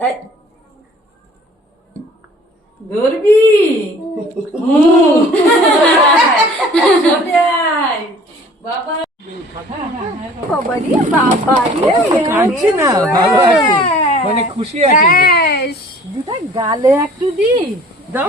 এই। ধরবি। বাবা কাঁদছে না ভালো আছে। মানে খুশি আছে। দুটা গালে একটু দি দাও।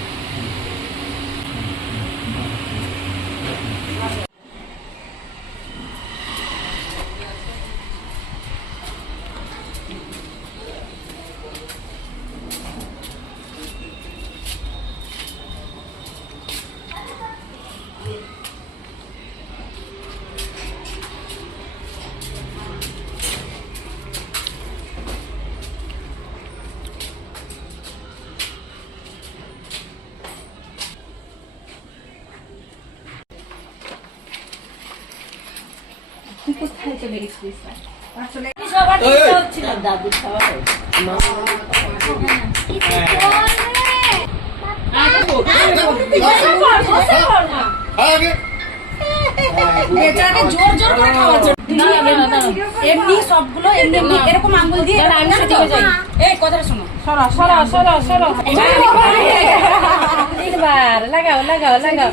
সবার ইচ্ছা হচ্ছিল দাদু খাওয়ার বেচারাকে জোর জোর করে খাওয়াচ্ছে এমনি সবগুলো এমনি এমনি এরকম আঙ্গুল দিয়ে আমি সেদিকে যাই এই কথাটা শোনো সরা সরা সরা সরা তিনবার লাগাও লাগাও লাগাও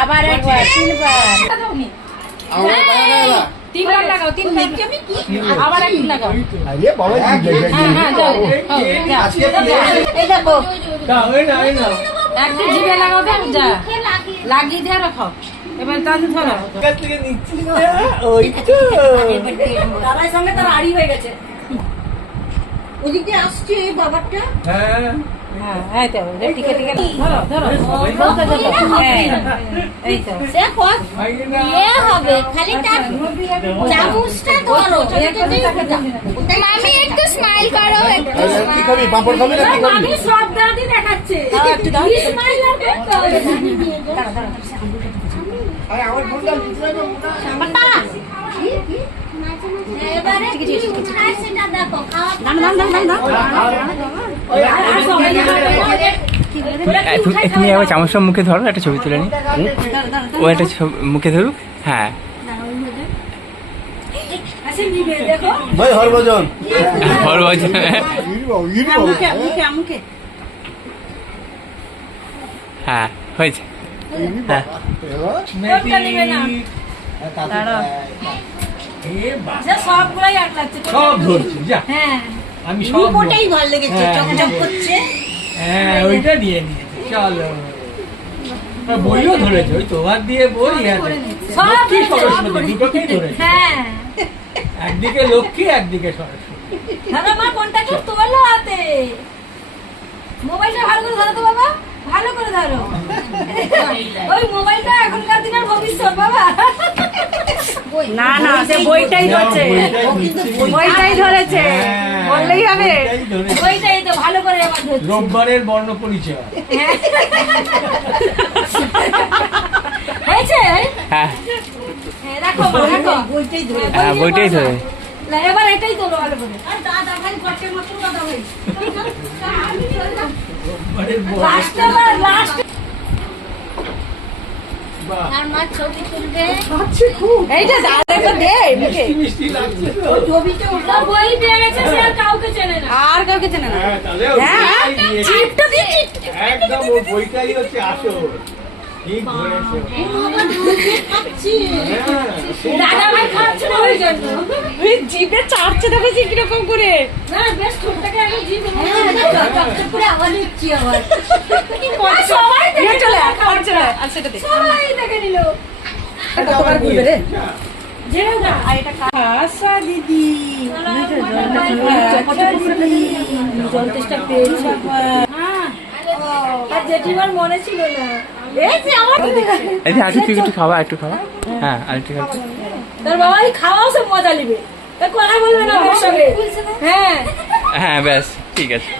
আবার একবার তিনবার তিনবার লাগাও তিনবার আবার একবার লাগাও আরে বাবা যাও যাও, যাও। এই দেখো দাও এই না এই না একটা জিভে লাগাও দেন যা। লাগিয়ে দিয়ে রাখো। এবার তাহলে ধরো। ওই তো। দাদার সঙ্গে তার আড়ি হয়ে গেছে। ওদিকে আসছে এই বাবারটা হ্যাঁ। হ্যাঁ এই তো টিকে টিকে ধরো ধরো বলতে ধরো হ্যাঁ, তো। আগে না এ হবে খালি তার চামচটা ধরো মামি একটু স্মাইল করো একটু কি খাবি? পাপড় খাবি না কি খাবি? মামি সব দাদি দেখাচ্ছে। দাও, একটু দাও। স্মাইল আর করতে হবে আরে আমার ফোনটা তারা এবারে খাওয়া তুমি- একবার চামচটা মুখে ধরো একটা ছবি তুলে নি ও একটা ছবি মুখে ধরুক? হ্যাঁ। ভাই হরভজন হ্যাঁ হয়েছে। সব ধরছি হ্যাঁ। আমি সব ওটাই ভালো লেগেছে হ্যাঁ, চকচক করছে হ্যাঁ। ওইটা নিয়ে নিয়েছি চলো। বইও ধরেছে ওই তোমার দিয়ে বই লক্ষ্মী সরস্বতী দুটোকেই ধরেছে। হ্যাঁ একদিকে লক্ষ্মী একদিকে সরস্বতী। দাদা মা কোনটা কি তোলো হাতে। মোবাইলটা ভালো করে ধরো তো বাবা ভালো করে ধরো। ওই মোবাইলটা এখনকার দিনের ভবিষ্যৎ বাবা। না না সে বইটাই ধরছে। বইটাই ধরেছে। হ্যাঁ, বললেই হবে। বইটাই তো ভালো করে রোববারের বর্ণ পরিচয় হয়েছে? হ্যাঁ। হ্যাঁ, রাখো রাখো। বইটাই ধরে হ্যাঁ বইটাই ধরে না এবার এটাই তোলো ভালো করে। আর দাদা ভাই কটে মতো দাদা ভাই। রোববারের বর্ণ লাস্টে আর কাউকে চেনে না। আর কাউকে চেনে না। হ্যাঁ, হ্যাঁ, একদম বইটাই হচ্ছে আসল। হ্যাঁ, জিভে চাটছে দেখেছি কীরকম করে হ্যাঁ, দিদি জলতেষ্টা পেয়েছি হ্যাঁ আর জেঠিমার মনে ছিল না। এই যে আমার এই যে আরেকটু একটু খাওয়া একটু খাওয়া। হ্যাঁ আরেকটু খাওয়া তোর বাবা এই খাওয়াও সব মজা নেবে। তা কথা বলবে না আমার সঙ্গে। হ্যাঁ হ্যাঁ ব্যাস ঠিক আছে।